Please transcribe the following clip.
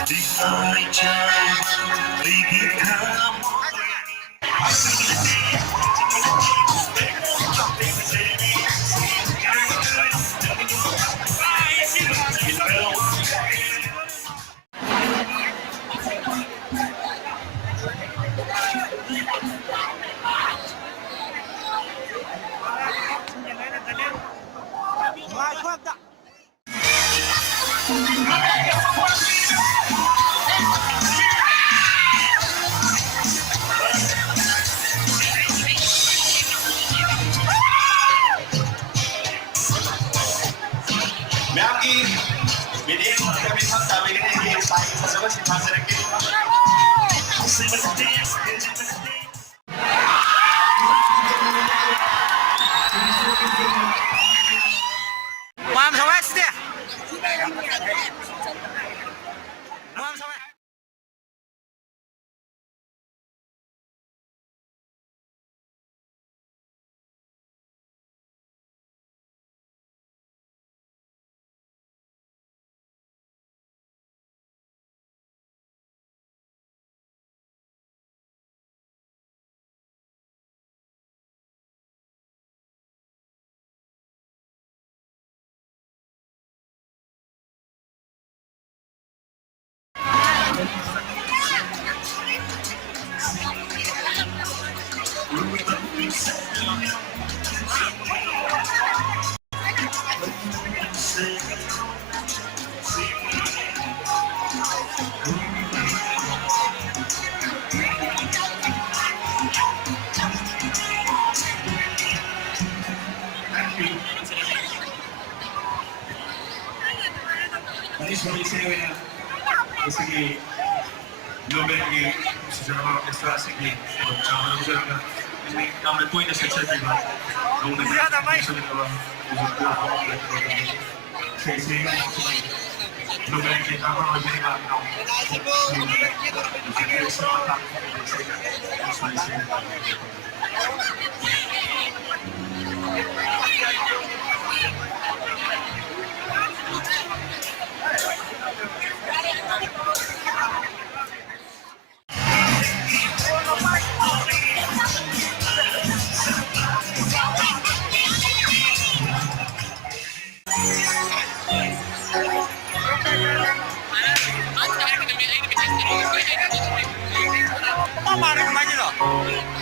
Ai chào vì biết tha Miyagi, biniin mo kami sa sabi ni Negi, sa mga si Pastor Negi. Mom, so what's there? Mom, so what? Sige, sige, lumeng sa mga extra sige, kami po yung nasa chat ba? Nung nag-iisip sa nagawa, usap ko ako, sige, lumeng kita ako, nag-iisip ako. Sige, sa mata, sige, Mama, ano naman yun, oh?